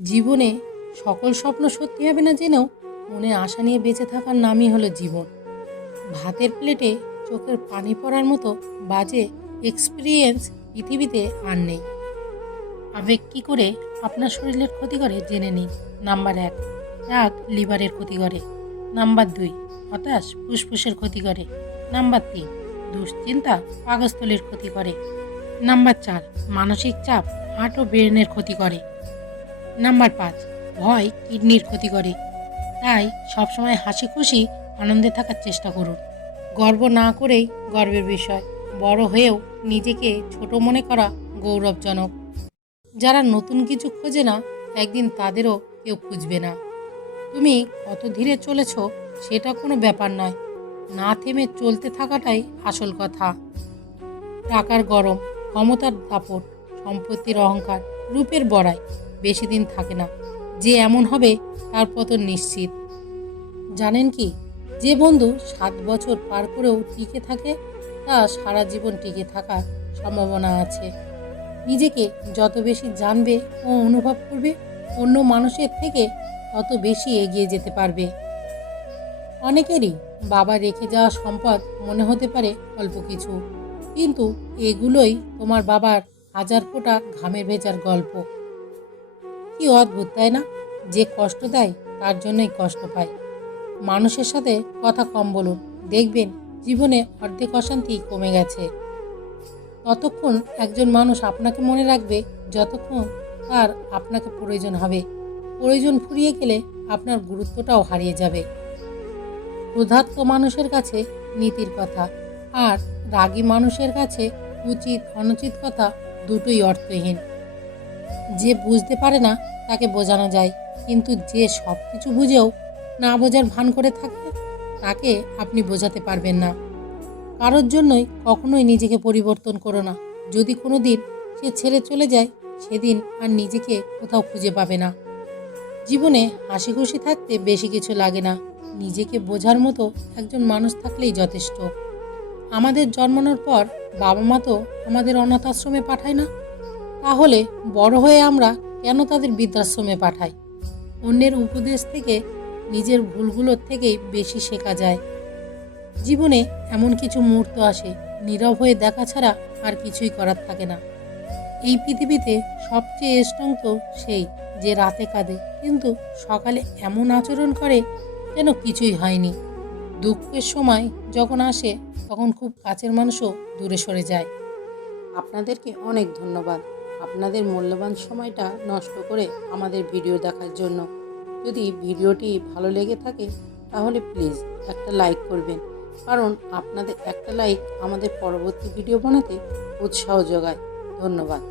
জীবনে সকল স্বপ্ন সত্যি হবে না জেনেও মনে আশা নিয়ে বেঁচে থাকার নামই হলো জীবন। ভাতের প্লেটে চোখের পানি পড়ার মতো বাজে এক্সপিরিয়েন্স পৃথিবীতে আর নেই। আবেগ কী করে আপনার শরীরের ক্ষতি করে জেনে নিন। নাম্বার 1, রাগ লিভারের ক্ষতি করে। নাম্বার 2, হতাশ ফুসফুসের ক্ষতি করে। নাম্বার 3, দুশ্চিন্তা পাকস্থলীর ক্ষতি করে। নাম্বার 4, মানসিক চাপ হার্ট ও ব্রেনের ক্ষতি করে। নাম্বার 5, ভয় কিডনির ক্ষতি করে। তাই সবসময় হাসি খুশি আনন্দে থাকার চেষ্টা করুন। গর্ব না করেই গর্বের বিষয়, বড় হয়েও নিজেকে ছোট মনে করা গৌরবজনক। যারা নতুন কিছু খোঁজে না, একদিন তাদেরও কেউ খুঁজবে না। তুমি কত ধীরে চলেছ সেটা কোনো ব্যাপার নয়, না থেমে চলতে থাকাটাই আসল কথা। টাকার গরম, ক্ষমতার দাপট, সম্পত্তির অহংকার, রূপের বড়াই বেশি দিন থাকে না। যে এমন হবে তার পতন নিশ্চিত। জানেন কি, যে বন্ধু 7 বছর পার করেও টিকে থাকে, তা সারা জীবন টিকে থাকার সম্ভাবনা আছে। নিজেকে যত বেশি জানবে ও অনুভব করবে, অন্য মানুষের থেকে তত বেশি এগিয়ে যেতে পারবে। অনেকেরই বাবা রেখে যাওয়া সম্পদ মনে হতে পারে অল্প কিছু, কিন্তু এগুলোই তোমার বাবার হাজার ফোঁটা ঘামের ভেজার গল্প। কি অদ্ভুত তাই না? যে কষ্ট দেয় তার জন্যই কষ্ট পায়। মানুষের সাথে কথা কম বলুন, দেখবেন জীবনে অর্ধেক অশান্তি কমে গেছে। ততক্ষণ একজন মানুষ আপনাকে মনে রাখবে যতক্ষণ তার আপনাকে প্রয়োজন হবে। প্রয়োজন ফুরিয়ে গেলে আপনার গুরুত্বটাও হারিয়ে যাবে। ক্রোধার্ত মানুষের কাছে নীতির কথা, আর রাগী মানুষের কাছে উচিত অনুচিত কথা দুটোই অর্থহীন। যে বুঝতে পারে না তাকে বোঝানো যায়, কিন্তু যে সব কিছু বুঝেও না বোঝার ভান করে থাকে, তাকে আপনি বোঝাতে পারবেন না। কারোর জন্যই কখনোই নিজেকে পরিবর্তন করো না। যদি কোনো দিন সে ছেড়ে চলে যায়, সেদিন আর নিজেকে কোথাও খুঁজে পাবে না। জীবনে হাসি খুশি থাকতে বেশি কিছু লাগে না, নিজেকে বোঝার মতো একজন মানুষ থাকলেই যথেষ্ট। আমাদের জন্মানোর পর বাবা মা তো আমাদের অনাথ আশ্রমে পাঠায় না, তাহলে বড় হয়ে আমরা কেন তাদের বৃদ্ধাশ্রমে পাঠাই? অন্যের উপদেশ থেকে নিজের ভুলগুলোর থেকেই বেশি শেখা যায়। জীবনে এমন কিছু মুহূর্ত আসে, নীরব হয়ে দেখা ছাড়া আর কিছুই করার থাকে না। এই পৃথিবীতে সবচেয়ে স্ট্রং তো সেই যে রাতে কাঁদে কিন্তু সকালে এমন আচরণ করে যেন কিছুই হয়নি। দুঃখের সময় যখন আসে, তখন খুব কাছের মানুষও দূরে সরে যায়। আপনাদেরকে অনেক ধন্যবাদ আপনাদের মূল্যবান সময়টা নষ্ট করে আমাদের ভিডিও দেখার জন্য। যদি ভিডিওটি ভালো লেগে থাকে তাহলে প্লিজ একটা লাইক করবেন, কারণ আপনাদের একটা লাইক আমাদের পরবর্তী ভিডিও বানাতে উৎসাহ যোগায়। ধন্যবাদ।